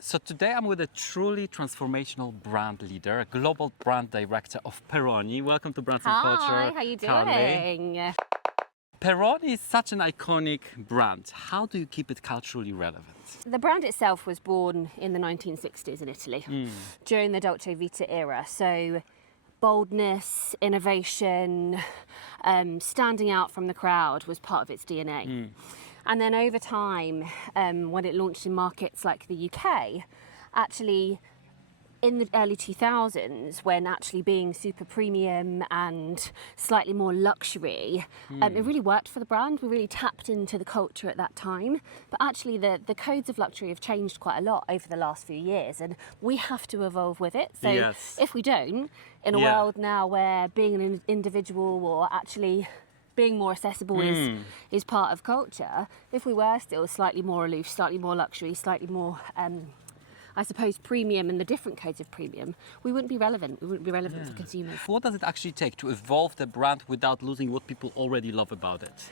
So today I'm with a truly transformational brand leader, a global brand director of Peroni. Welcome to Brands&Culture. Hi, how you doing? Peroni is such an iconic brand. How do you keep it culturally relevant? The brand itself was born in the 1960s in Italy during the Dolce Vita era. So boldness, innovation, standing out from the crowd was part of its DNA. And then over time, when it launched in markets like the UK, actually in the early 2000s, when actually being super premium and slightly more luxury, it really worked for the brand. We really tapped into the culture at that time. But actually the codes of luxury have changed quite a lot over the last few years, and we have to evolve with it. So if we don't, in a world now where being an individual or actually being more accessible is part of culture, if we were still slightly more aloof, slightly more luxury, slightly more I suppose premium and the different codes of premium, we wouldn't be relevant. We wouldn't be relevant for consumers. What does it actually take to evolve the brand without losing what people already love about it?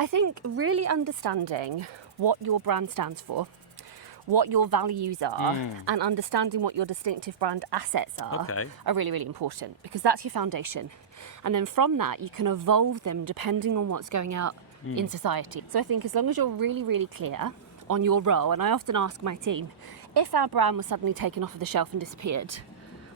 I think really understanding what your brand stands for, what your values are, and understanding what your distinctive brand assets are really, really important, because that's your foundation. And then from that, you can evolve them depending on what's going out in society. So I think as long as you're really, really clear on your role, and I often ask my team, if our brand was suddenly taken off of the shelf and disappeared,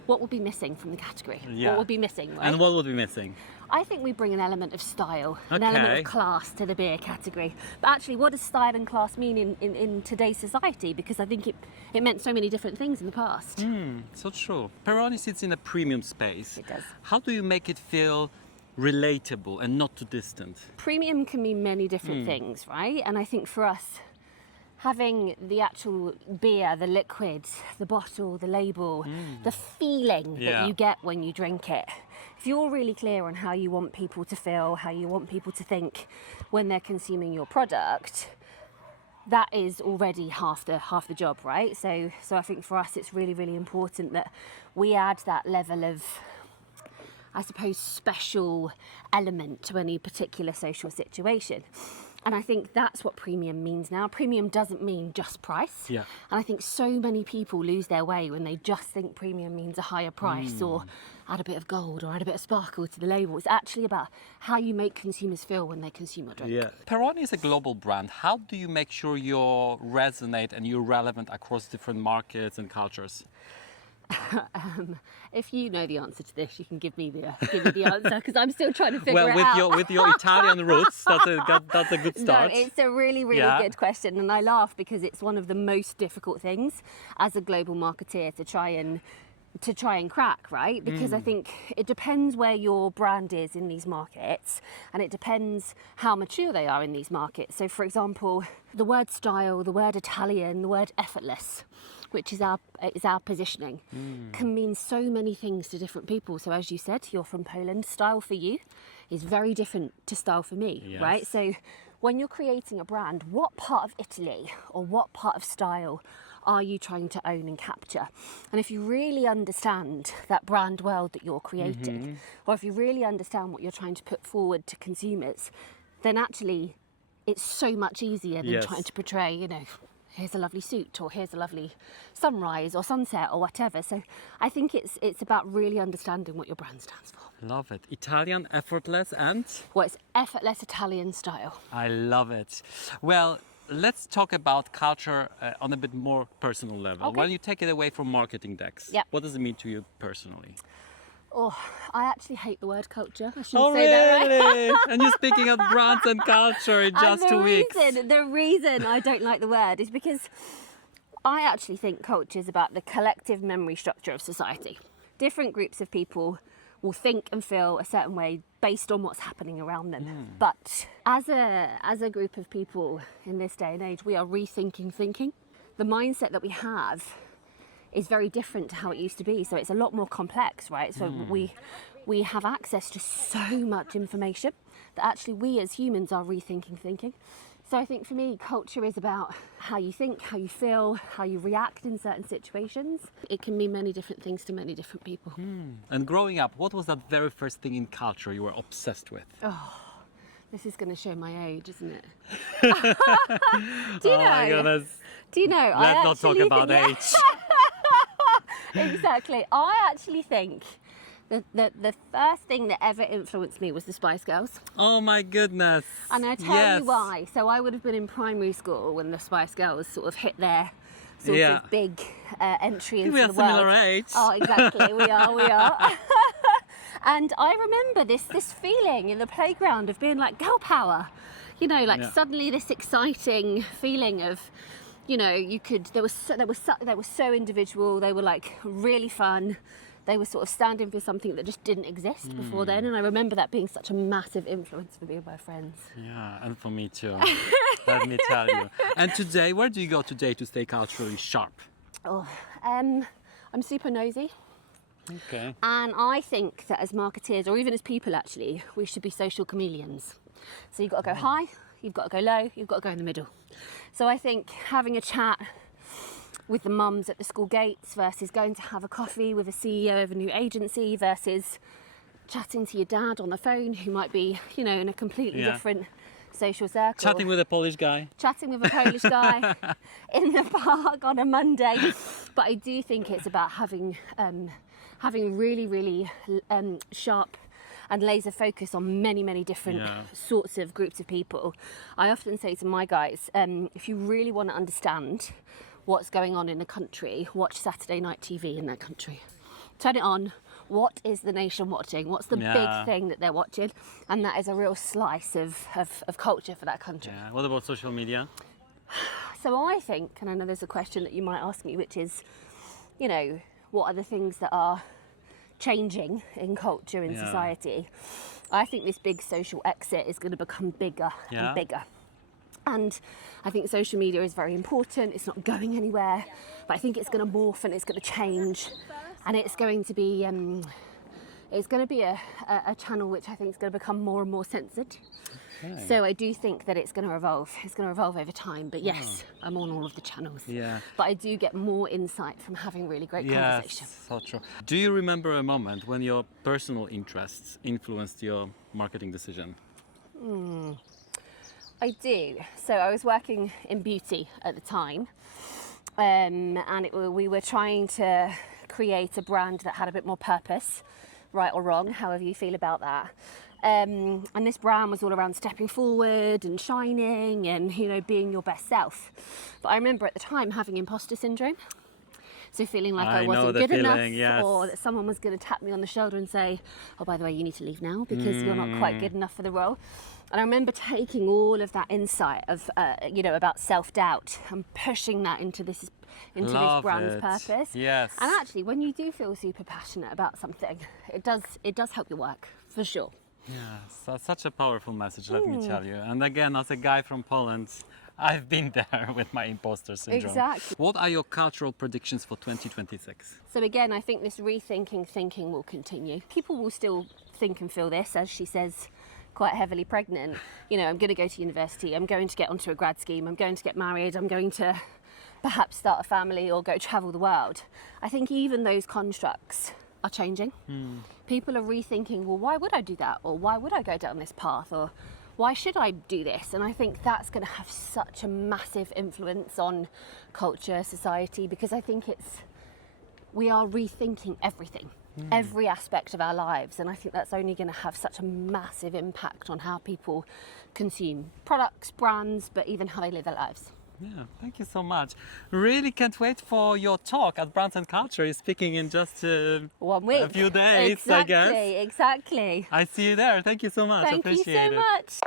what would be missing from the category? What would be missing, right? And what would be missing? I think we bring an element of style, an element of class to the beer category. But actually, what does style and class mean in today's society? Because I think it meant so many different things in the past. So true. Peroni sits in a premium space. It does. How do you make it feel relatable and not too distant? Premium can mean many different things, right? And I think for us, having the actual beer, the liquid, the bottle, the label, the feeling that you get when you drink it. If you're really clear on how you want people to feel, how you want people to think when they're consuming your product, that is already half the job, right? So I think for us it's really, really important that we add that level of, I suppose, special element to any particular social situation. And I think that's what premium means now. Premium doesn't mean just price. And I think so many people lose their way when they just think premium means a higher price or add a bit of gold or add a bit of sparkle to the label. It's actually about how you make consumers feel when they consume your drink. Peroni is a global brand. How do you make sure you resonate and you're relevant across different markets and cultures? If you know the answer to this, you can give me the answer, because I'm still trying to figure it out. Well, with your Italian roots, that's a good start. No, it's a really, really good question, and I laugh because it's one of the most difficult things as a global marketeer to try and crack, right? Because I think it depends where your brand is in these markets, and it depends how mature they are in these markets. So for example, the word style, the word Italian, the word effortless, which is our positioning, can mean so many things to different people. So as you said, you're from Poland. Style for you is very different to style for me, right? So when you're creating a brand, what part of Italy or what part of style are you trying to own and capture? And if you really understand that brand world that you're creating, or if you really understand what you're trying to put forward to consumers, then actually it's so much easier than trying to portray, you know, here's a lovely suit, or here's a lovely sunrise or sunset or whatever. So I think it's about really understanding what your brand stands for. Love it. Italian, effortless, and? Well, it's effortless Italian style. I love it. Well, let's talk about culture on a bit more personal level. When you take it away from marketing decks, what does it mean to you personally? Oh, I actually hate the word culture. I shouldn't say that, right? Really? And you're speaking of brands and culture in just 2 weeks. The reason I don't like the word is because I actually think culture is about the collective memory structure of society. Different groups of people will think and feel a certain way based on what's happening around them. But as a group of people in this day and age, we are rethinking thinking. The mindset that we have is very different to how it used to be. So it's a lot more complex, right? So we have access to so much information that actually we as humans are rethinking thinking. So I think for me, culture is about how you think, how you feel, how you react in certain situations. It can mean many different things to many different people. And growing up, what was that very first thing in culture you were obsessed with? This is going to show my age, isn't it? Do you know? My goodness. Do you know, Let's not talk about age. Exactly. I actually think that the first thing that ever influenced me was the Spice Girls. Oh my goodness. And I tell you why. So I would have been in primary school when the Spice Girls sort of hit their sort of big entry into the world. We are similar age. Oh, exactly. We are. And I remember this feeling in the playground of being like girl power. You know, like suddenly this exciting feeling of, you know, they were so individual. They were like really fun. They were sort of standing for something that just didn't exist before then. And I remember that being such a massive influence for me and my friends. Yeah, and for me too. Let me tell you. And today, where do you go today to stay culturally sharp? Oh, I'm super nosy. Okay. And I think that as marketeers, or even as people actually, we should be social chameleons. So you've got to go high, you've got to go low, you've got to go in the middle. So I think having a chat with the mums at the school gates versus going to have a coffee with a CEO of a new agency versus chatting to your dad on the phone who might be, you know, in a completely different social circle. Chatting with a Polish guy. Chatting with a Polish guy in the park on a Monday. But I do think it's about having really, really sharp and laser focus on many different sorts of groups of people. I often say to my guys, if you really want to understand what's going on in the country, watch Saturday night TV in that country. Turn it on. What is the nation watching? What's the big thing that they're watching? And that is a real slice of culture for that country. Yeah. What about social media? So I think, and I know there's a question that you might ask me, which is, you know, what are the things that are changing in culture, in society? I think this big social exit is going to become bigger and bigger. And I think social media is very important. It's not going anywhere, but I think it's going to morph and it's going to change, and it's going to be a channel which I think is going to become more and more censored. Okay. So I do think that it's going to evolve. It's going to evolve over time. But yes, I'm on all of the channels. Yeah. But I do get more insight from having really great conversation. Yes, so true. Do you remember a moment when your personal interests influenced your marketing decision? I do. So I was working in beauty at the time, and we were trying to create a brand that had a bit more purpose, right or wrong, however you feel about that. And this brand was all around stepping forward and shining and, you know, being your best self. But I remember at the time having imposter syndrome. So feeling like I wasn't good enough, or that someone was going to tap me on the shoulder and say, oh, by the way, you need to leave now because you're not quite good enough for the role. And I remember taking all of that insight of, you know, about self-doubt and pushing that into this brand's purpose. Yes. And actually, when you do feel super passionate about something, it does help your work, for sure. Yes, that's such a powerful message, let me tell you. And again, as a guy from Poland, I've been there with my imposter syndrome. Exactly. What are your cultural predictions for 2026? So again, I think this rethinking thinking will continue. People will still think and feel this, as she says, quite heavily pregnant. You know, I'm going to go to university, I'm going to get onto a grad scheme, I'm going to get married, I'm going to perhaps start a family or go travel the world. I think even those constructs are changing. People are rethinking, well, why would I do that? Or why would I go down this path? Or why should I do this? And I think that's going to have such a massive influence on culture, society, because I think we are rethinking everything, every aspect of our lives. And I think that's only going to have such a massive impact on how people consume products, brands, but even how they live their lives. Yeah, thank you so much. Really can't wait for your talk at Brands&Culture. You're speaking in just 1 week. A few days, I guess. Exactly. I see you there. Thank you so much. Thank you so much.